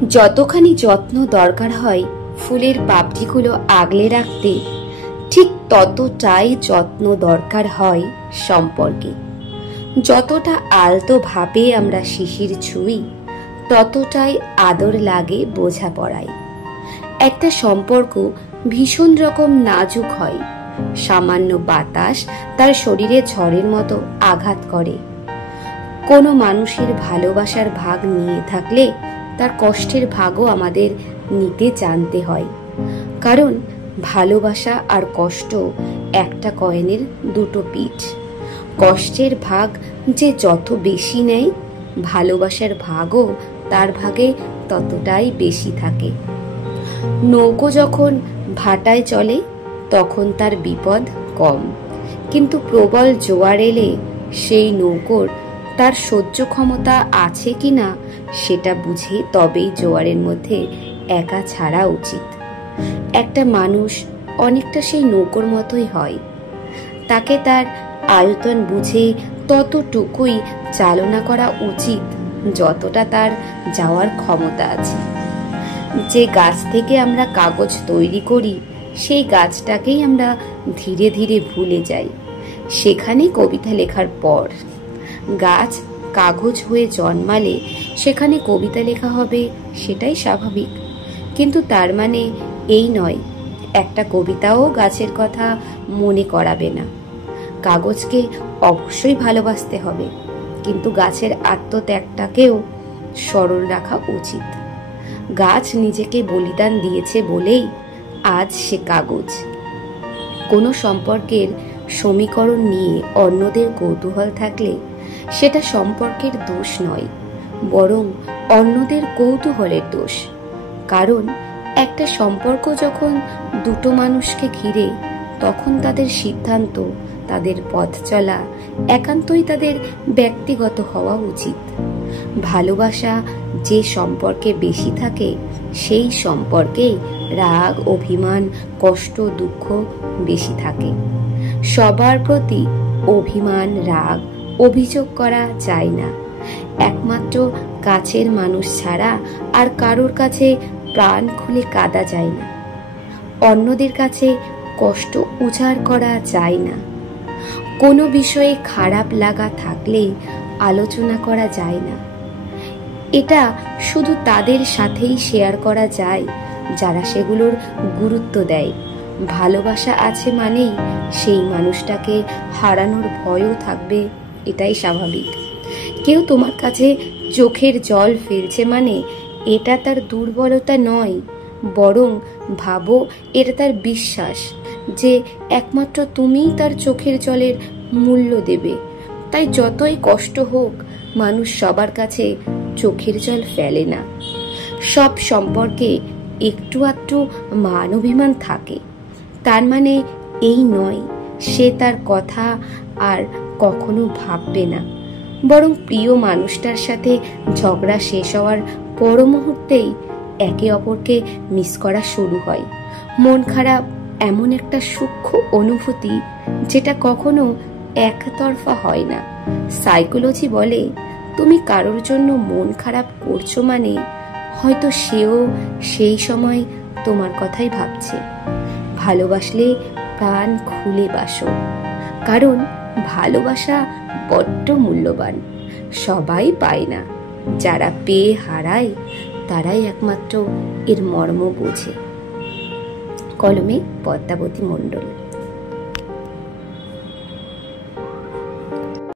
যতখানি যত্ন দরকার হয় ফুলের পাপড়িগুলো আগলে রাখতে, ঠিক ততটাই যত্ন দরকার হয় সম্পর্কে। যতটা আলতো ভাবে আমরা শিশির ছুঁই, ততটাই আদর লাগে বোঝাপড়ায়। একটা সম্পর্ক ভীষণ রকম নাজুক হয়। সামান্য বাতাস তার শরীরে ঝড়ের মতো আঘাত করে। কোনো মানুষের ভালোবাসার ভাগ নিয়ে থাকলে তার কষ্টের ভাগও আমাদের নিতে জানতে হয়। কারণ ভালোবাসা আর কষ্ট একটা কয়েনের দুটো পিঠ। কষ্টের ভাগ যে যত বেশি নেয়, ভালোবাসার ভাগও তার ভাগে ততটাই বেশি থাকে। নৌকো যখন ভাটায় চলে তখন তার বিপদ কম, কিন্তু প্রবল জোয়ার এলে সেই নৌকোর তার সহ্য ক্ষমতা আছে কিনা সেটা বুঝে তবেই জোয়ারের মধ্যে একা ছাড়া উচিত। একটা মানুষ অনেকটা সেই নৌকোর মতোই হয়। তাকে তার আয়তন বুঝে ততটুকুই চালনা করা উচিত যতটা তার যাওয়ার ক্ষমতা আছে। যে গাছ থেকে আমরা কাগজ তৈরি করি, সেই গাছটাকেই আমরা ধীরে ধীরে ভুলে যাই। সেখানে কবিতা লেখার পর গাছ কাগজ হয়ে জন্মালে সেখানে কবিতা লেখা হবে, সেটাই স্বাভাবিক। কিন্তু তার মানে এই নয় একটা কবিতাও গাছের কথা মনে করাবে না। কাগজকে অবশ্যই ভালোবাসতে হবে, কিন্তু গাছের আত্মত্যাগটাকেও স্মরণ রাখা উচিত। গাছ নিজেকে বলিদান দিয়েছে বলেই আজ সে কাগজ। কোনো সম্পর্কের সমীকরণ নিয়ে অন্যদের কৌতূহল থাকলে সেটা সম্পর্কের দোষ নয়, বরং অন্যদের কৌতূহলের দোষ। কারণ একটা সম্পর্ক যখন দুটো মানুষকে ঘিরে, তখন তাদের সিদ্ধান্ত, তাদের পথ চলা একান্তই তাদের ব্যক্তিগত হওয়া উচিত। ভালোবাসা যে সম্পর্কে বেশি থাকে, সেই সম্পর্কেই রাগ, অভিমান, কষ্ট, দুঃখ বেশি থাকে। সবার প্রতি অভিমান, রাগ, অভিযোগ করা যায় না। একমাত্র কাছের মানুষ ছাড়া আর কারোর কাছে প্রাণ খুলে কাঁদা যায় না। অন্যদের কাছে কষ্ট উজাড় করা যায় না। কোনো বিষয়ে খারাপ লাগা থাকলে আলোচনা করা যায় না। এটা শুধু তাদের সাথেই শেয়ার করা যায় যারা সেগুলোর গুরুত্ব দেয়। ভালোবাসা আছে মানেই সেই মানুষটাকে হারানোর ভয়ও থাকবে, এটাই স্বাভাবিক। কেউ তোমার কাছে চোখের জল ফেলছে মানে এটা তার দুর্বলতা নয়, বরং ভাবো এটা তার বিশ্বাস যে একমাত্র তুমিই তার চোখের জলের মূল্য দেবে। তাই যতই কষ্ট হোক, মানুষ সবার কাছে চোখের জল ফেলে না। সব সম্পর্কে একটু আধটু মান অভিমান থাকে। তার মানে এই নয় সে তার কথা আর কখনো ভাববে না, বরং প্রিয় মানুষটার সাথে ঝগড়া শেষ হওয়ার পর মুহূর্তেই একে অপরকে মিস করা শুরু হয়। মন খারাপ এমন একটা সূক্ষ্ম অনুভূতি যেটা কখনো একতরফা হয় না। সাইকোলজি বলে, তুমি কারোর জন্য মন খারাপ করছো মানে হয়তো সেও সেই সময় তোমার কথাই ভাবছে। ভালোবাসলে প্রাণ খুলে বাসো, কারণ ভালোবাসা বড্ড মূল্যবান। সবাই পায় না, যারা পেয়ে হারায় তারাই একমাত্র এর মর্ম বোঝে। কলমে পদ্মাবতী মণ্ডল।